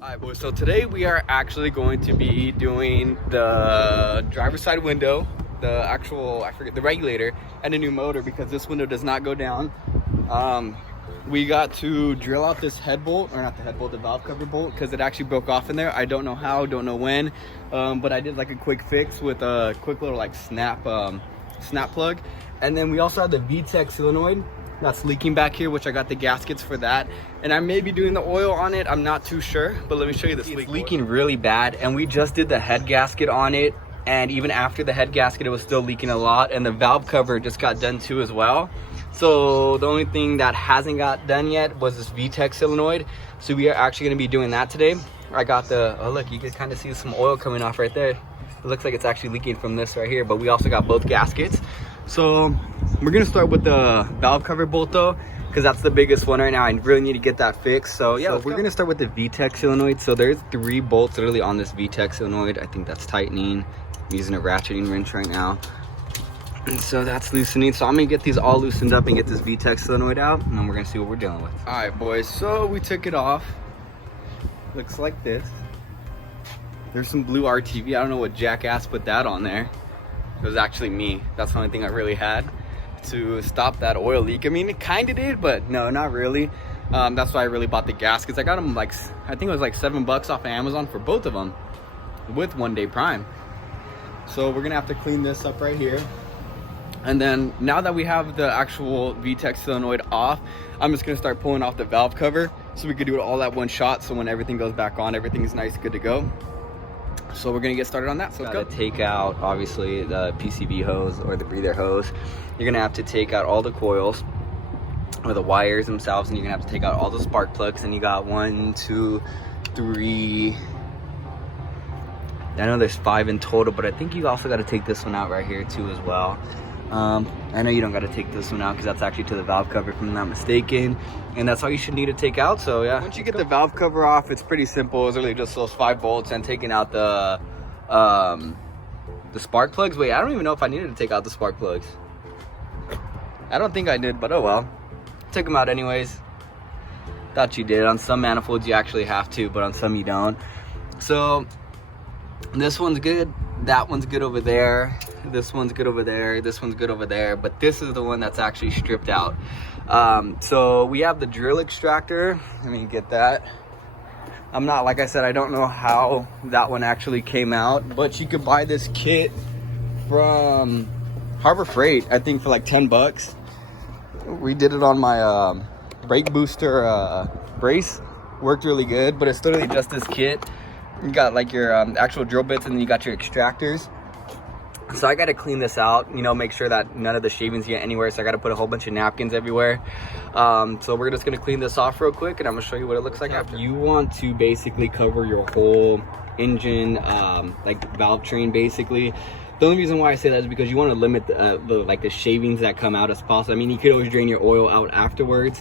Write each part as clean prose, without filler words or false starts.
Alright boys, so today we are actually going to be doing the driver's side window, the actual, I forget, the regulator, and a new motor because this window does not go down. We got to drill out this head bolt, or not the head bolt, the valve cover bolt, because it actually broke off in there. I don't know how, don't know when, but I did like a quick fix with a quick little like snap plug. And then we also have the VTEC solenoid that's leaking back here, which I got the gaskets for that, and I may be doing the oil on it. I'm not too sure, but let me show you this. It's leaking really bad, and we just did the head gasket on it, and even after the head gasket it was still leaking a lot, and the valve cover just got done too as well. So the only thing that hasn't got done yet was this VTEC solenoid, so we are actually going to be doing that today. I got the, oh look, you can kind of see some oil coming off right there. It looks like it's actually leaking from this right here, but we also got both gaskets. So we're gonna start with the valve cover bolt though, because that's the biggest one right now. I really need to get that fixed. So yeah, we're gonna start with the VTEC solenoid. So there's 3 bolts literally on this VTEC solenoid. I think that's tightening. I'm using a ratcheting wrench right now. And so that's loosening. So I'm gonna get these all loosened up and get this VTEC solenoid out, and then we're gonna see what we're dealing with. All right, boys, so we took it off. Looks like this. There's some blue RTV. I don't know what jackass put that on there. It was actually me. That's the only thing I really had to stop that oil leak. I mean, it kind of did, but no, not really. That's why I really bought the gaskets. I got them like, I think it was like $7 off of Amazon for both of them with 1-day prime. So we're gonna have to clean this up right here. And then now that we have the actual VTEC solenoid off, I'm just gonna start pulling off the valve cover so we could do it all at one shot. So when everything goes back on, everything's nice, good to go. So we're gonna get started on that. So let's go. Take out obviously the PCV hose or the breather hose. You're gonna have to take out all the coils or the wires themselves, and you're gonna have to take out all the spark plugs. And you got 1, 2, 3. I know there's 5 in total, but I think you also got to take this one out right here too as well. I know you don't got to take this one out because that's actually to the valve cover if I'm not mistaken, and that's all you should need to take out. So yeah, once you get the valve cover off, it's pretty simple. It's really just those 5 bolts and taking out the spark plugs. Wait, I don't even know if I needed to take out the spark plugs. I don't think I did, but oh well. Took them out anyways. Thought you did. On some manifolds you actually have to, but on some you don't. So this one's good, that one's good over there, this one's good over there, this one's good over there, but this is the one that's actually stripped out. So we have the drill extractor. Let me get that. I'm not, like I said, I don't know how that one actually came out, but you could buy this kit from Harbor Freight, I think for like $10. We did it on my brake booster brace. Worked really good, but it's literally just this kit. You got like your actual drill bits, and then you got your extractors. So I got to clean this out, you know, make sure that none of the shavings get anywhere. So I got to put a whole bunch of napkins everywhere. So we're just going to clean this off real quick, and I'm going to show you what it looks like after. You want to basically cover your whole engine, like valve train basically. The only reason why I say that is because you want to limit the shavings that come out as possible. I mean, you could always drain your oil out afterwards,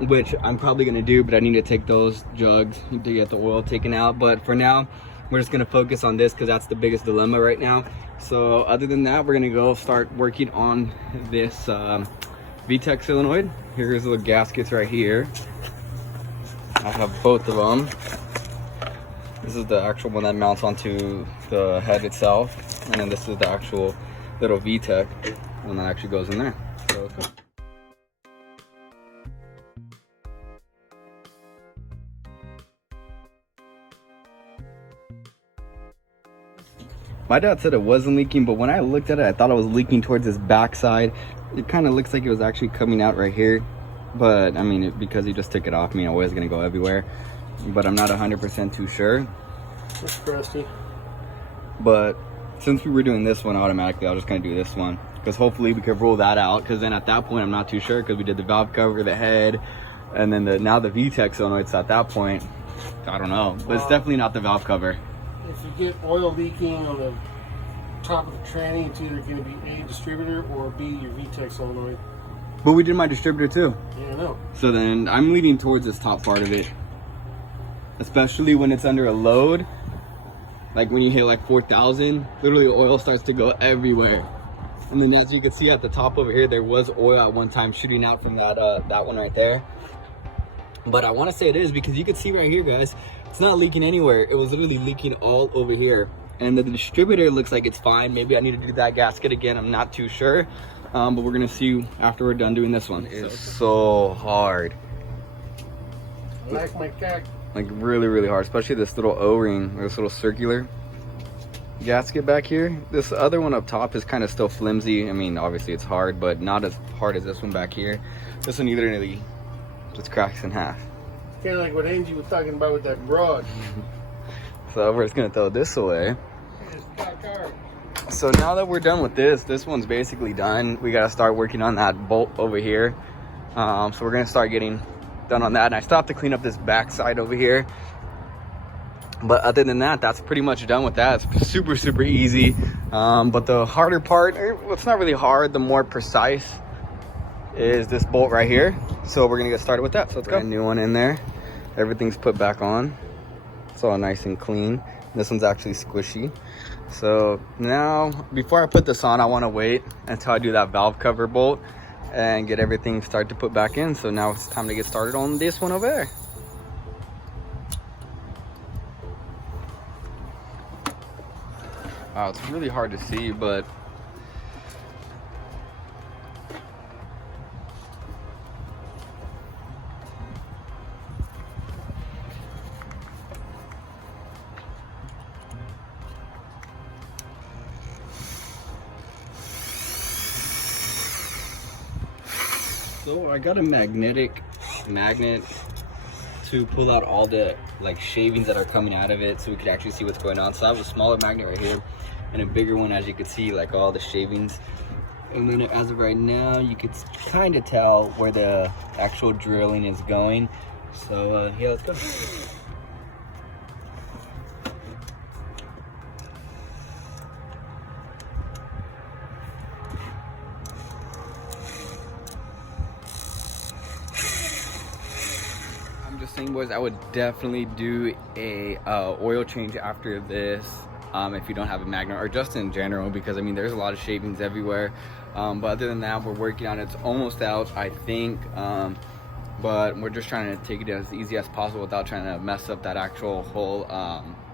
which I'm probably gonna do, but I need to take those jugs to get the oil taken out. But for now, we're just gonna focus on this because that's the biggest dilemma right now. So other than that, we're gonna go start working on this VTEC solenoid. Here's the gaskets right here. I have both of them. This is the actual one that mounts onto the head itself, and then this is the actual little VTEC one that actually goes in there. So let's go. My dad said it wasn't leaking, but when I looked at it, I thought it was leaking towards this backside. It kind of looks like it was actually coming out right here, but I mean, because he just took it off, I mean, oil's gonna go everywhere. But I'm not 100% too sure. It's crusty. But since we were doing this one automatically, I was just gonna do this one because hopefully we could rule that out. Because then at that point, I'm not too sure because we did the valve cover, the head, and then now the VTEC solenoid. So at that point, I don't know, but it's definitely not the valve cover. If you get oil leaking on the top of the tranny, it's either going to be A, distributor, or B, your VTEC solenoid. But we did my distributor too. Yeah, I know. So then I'm leaning towards this top part of it, especially when it's under a load. Like when you hit like 4,000, literally oil starts to go everywhere. And then as you can see at the top over here, there was oil at one time shooting out from that one right there. But I want to say it is because you can see right here, guys, it's not leaking anywhere. It was literally leaking all over here. And the distributor looks like it's fine. Maybe I need to do that gasket again. I'm not too sure. But we're going to see after we're done doing this one. It's so hard. I like my cack. Like really, really hard. Especially this little O-ring, this little circular gasket back here. This other one up top is kind of still flimsy. I mean, obviously it's hard, but not as hard as this one back here. This one literally just cracks in half. Kind of like what Angie was talking about with that broad. So we're just gonna throw this away. So now that we're done with this one's basically done. We gotta start working on that bolt over here. So we're gonna start getting done on that. And I still have to clean up this back side over here. But other than that, that's pretty much done with that. It's super, super easy. But the harder part, well, it's not really hard, the more precise is this bolt right here. So we're gonna get started with that. So let's go. New one in there. Everything's put back on. It's all nice and clean. This one's actually squishy. So now, before I put this on, I wanna wait until I do that valve cover bolt and get everything started to put back in. So now it's time to get started on this one over there. Wow, it's really hard to see, but so I got a magnet to pull out all the like shavings that are coming out of it so we can actually see what's going on. So I have a smaller magnet right here and a bigger one, as you can see, like all the shavings. And then as of right now, you can kind of tell where the actual drilling is going. So yeah, let's go. I'm just saying, boys, I would definitely do a oil change after this. If you don't have a magnet, or just in general, because I mean there's a lot of shavings everywhere. But other than that, we're working on it. It's almost out, I think, but we're just trying to take it as easy as possible without trying to mess up that actual hole,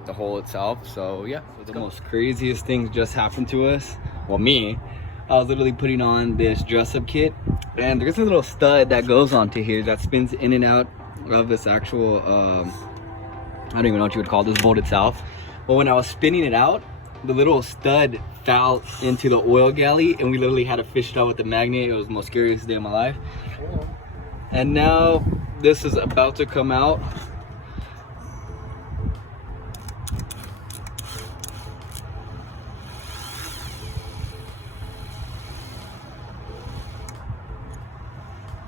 the hole itself. So yeah, so the most craziest things just happened to us. Well, me, I was literally putting on this dress-up kit, and there's a little stud that goes onto here that spins in and out of this actual I don't even know what you would call this bolt itself. But when I was spinning it out, the little stud fell into the oil galley, and we literally had to fish it out with the magnet. It was the most scariest day of my life. And now this is about to come out.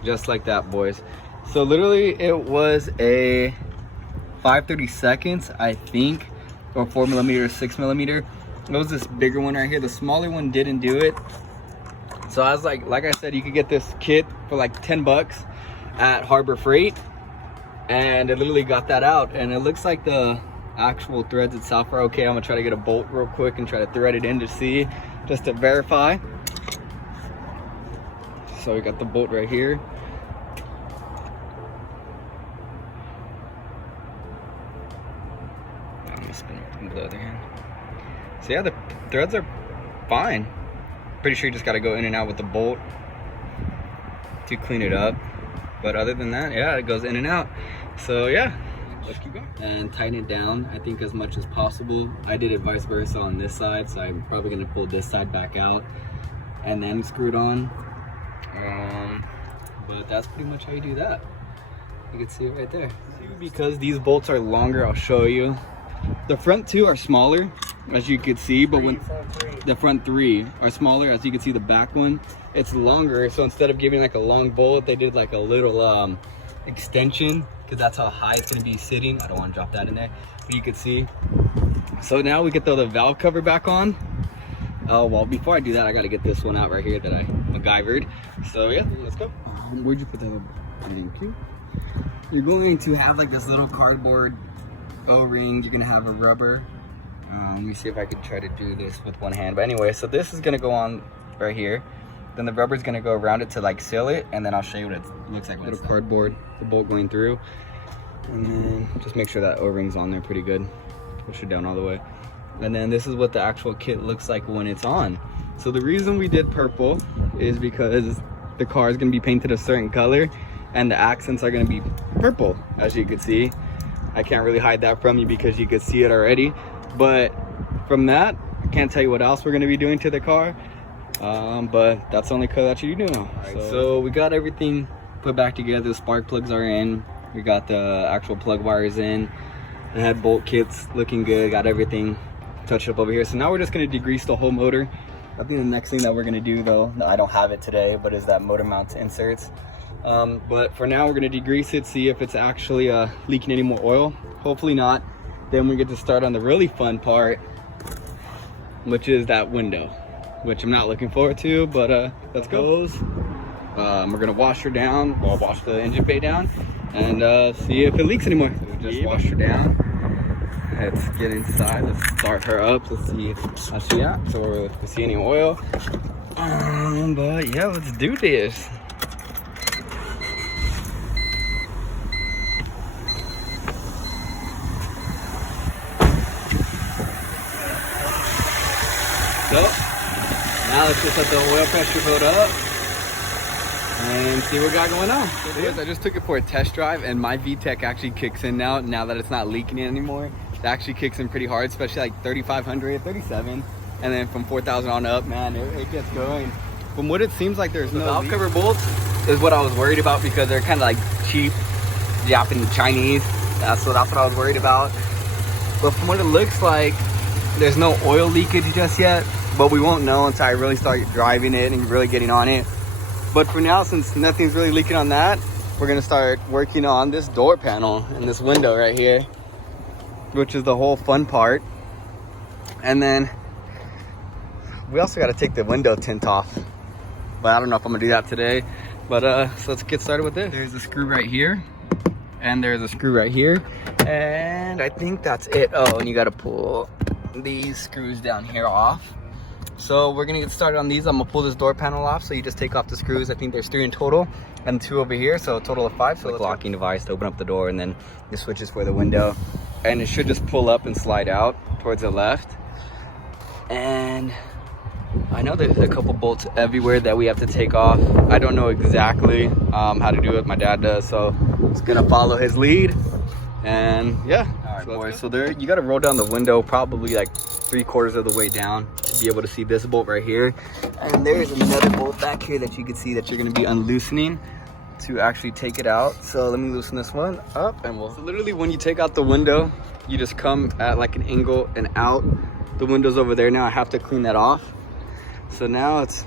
Just like that, boys. So literally it was a 5/32, I think, or 4mm or 6mm. It was this bigger one right here. The smaller one didn't do it. So I was like I said, you could get this kit for like 10 bucks at Harbor Freight, and it literally got that out. And it looks like the actual threads itself are okay. I'm gonna try to get a bolt real quick and try to thread it in to see, just to verify. So we got the bolt right here. Spin it from the other hand. So yeah, the threads are fine. Pretty sure you just got to go in and out with the bolt to clean it up. But other than that, yeah, it goes in and out. So yeah, let's keep going. And tighten it down, I think, as much as possible. I did it vice versa on this side, so I'm probably going to pull this side back out and then screw it on. But that's pretty much how you do that. You can see it right there. Because these bolts are longer, I'll show you. The front two are smaller, as you can see, but when the front three are smaller, as you can see, the back one, it's longer. So instead of giving like a long bolt, they did like a little extension, because that's how high it's going to be sitting. I don't want to drop that in there, but you can see. So now we can throw the valve cover back on. Well, before I do that, I got to get this one out right here that I MacGyvered. So yeah, let's go. Where'd you put that up? Thank you. You're going to have like this little cardboard O-rings. You're gonna have a rubber. Let me see if I can try to do this with one hand. But anyway, so this is gonna go on right here, Then the rubber is gonna go around it to like seal it, and then I'll show you what it looks like. Little cardboard, the bolt going through, and then just make sure that O-ring's on there pretty good. Push it down all the way. And then this is what the actual kit looks like when it's on. So the reason we did purple is because the car is gonna be painted a certain color, and the accents are gonna be purple, as you can see. I can't really hide that from you because you could see it already. But from that, I can't tell you what else we're gonna be doing to the car. But that's the only color that you do know. So we got everything put back together. The spark plugs are in. We got the actual plug wires in. The head bolt kits looking good. Got everything touched up over here. So now we're just gonna degrease the whole motor. I think the next thing that we're gonna do though, I don't have it today, but is that motor mount inserts. But for now we're gonna degrease it, see if it's actually leaking any more oil. Hopefully not. Then we get to start on the really fun part, which is that window, which I'm not looking forward to, but let's go. We're gonna wash her down, well, wash the engine bay down, and see if it leaks anymore. So we just washed her down. Let's get inside, let's start her up, let's see how she at, so if we see any oil. But yeah, let's do this. So, now let's just let the oil pressure build up and see what we got going on. So boys, I just took it for a test drive, and my VTEC actually kicks in now that it's not leaking anymore. It actually kicks in pretty hard, especially like 3,500, 37, and then from 4,000 on up, man, it gets going. From what it seems like, there's no valve cover bolts is what I was worried about, because they're kind of like cheap Japanese, Chinese. That's what I was worried about. But from what it looks like, there's no oil leakage just yet, but we won't know until I really start driving it and really getting on it. But for now, since nothing's really leaking on that, we're gonna start working on this door panel and this window right here, which is the whole fun part. And then we also got to take the window tint off, but I don't know if I'm gonna do that today. But so let's get started with this. There's a screw right here, and there's a screw right here, and I think that's it. Oh, and you got to pull these screws down here off. So we're gonna get started on these. I'm gonna pull this door panel off, so you just take off the screws. I think there's 3 in total and 2 over here, so a total of 5. So the locking device to open up the door, and then the switches for the window, and it should just pull up and slide out towards the left. And I know there's a couple bolts everywhere that we have to take off. I don't know exactly how to do it. My dad does, so I'm just gonna follow his lead. And yeah, all right, boys, so there you got to roll down the window probably like 3/4 of the way down to be able to see this bolt right here. And there's another bolt back here that you can see that you're going to be unloosening to actually take it out. So let me loosen this one up, and so literally when you take out the window, you just come at like an angle and out. The window's over there now. I have to clean that off. So now it's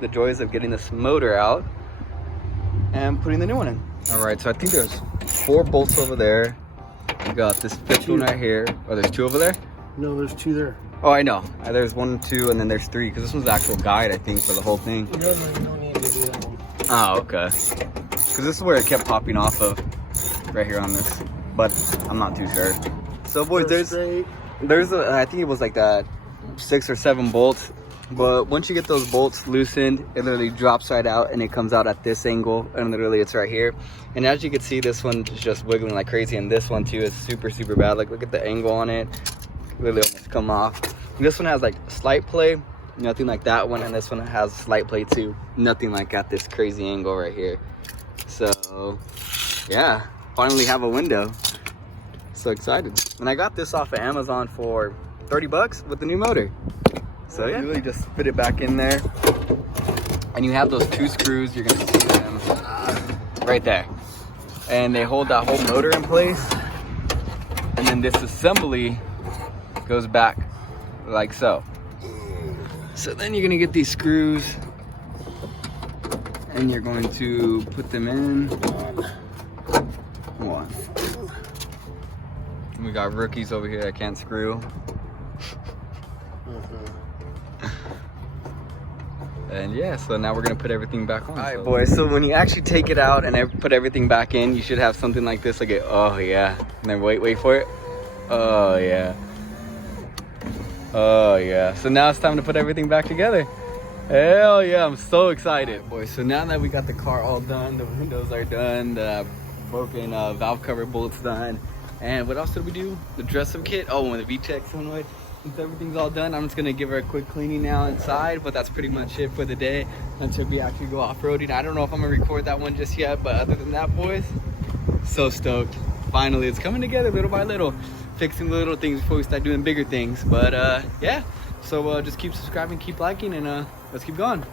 the joys of getting this motor out and putting the new one in. All right, so I think there's 4 bolts over there. We got this 5th one right here. Oh, there's 2 over there? No, there's 2 there. Oh, I know. There's 1, 2, and then there's 3, because this one's the actual guide, I think, for the whole thing. No, you don't need to do that one. Oh, okay. Because this is where it kept popping off of, right here on this. But I'm not too sure. So, boys, there's I think it was like that 6 or 7 bolts. But once you get those bolts loosened, it literally drops right out, and it comes out at this angle, and literally it's right here. And as you can see, this one is just wiggling like crazy, and this one too is super bad. Like, look at the angle on it, literally almost come off. And this one has like slight play, nothing like that one, and this one has slight play too, nothing like at this crazy angle right here. So yeah, finally have a window. So excited. And I got this off of Amazon for 30 bucks with the new motor. So yeah, you really just fit it back in there, and you have those 2 screws. You're gonna see them right there, and they hold that whole motor in place. And then this assembly goes back like so. So then you're gonna get these screws, and you're going to put them in. One. And we got rookies over here that can't screw. And yeah, so now we're gonna put everything back on. All right, boys, so when you actually take it out and put everything back in, you should have something like this, like oh yeah, and then wait for it. Oh yeah. Oh yeah. So now it's time to put everything back together. Hell yeah, I'm so excited. Boys, so now that we got the car all done, the windows are done, the broken valve cover bolts done, and what else did we do? The dress-up kit. Oh, and the VTEC solenoid. Since everything's all done, I'm just gonna give her a quick cleaning now inside, but that's pretty much it for the day until we actually go off-roading. I don't know if I'm gonna record that one just yet, but other than that, boys, so stoked. Finally, it's coming together little by little, fixing the little things before we start doing bigger things. But yeah, so just keep subscribing, keep liking, and let's keep going.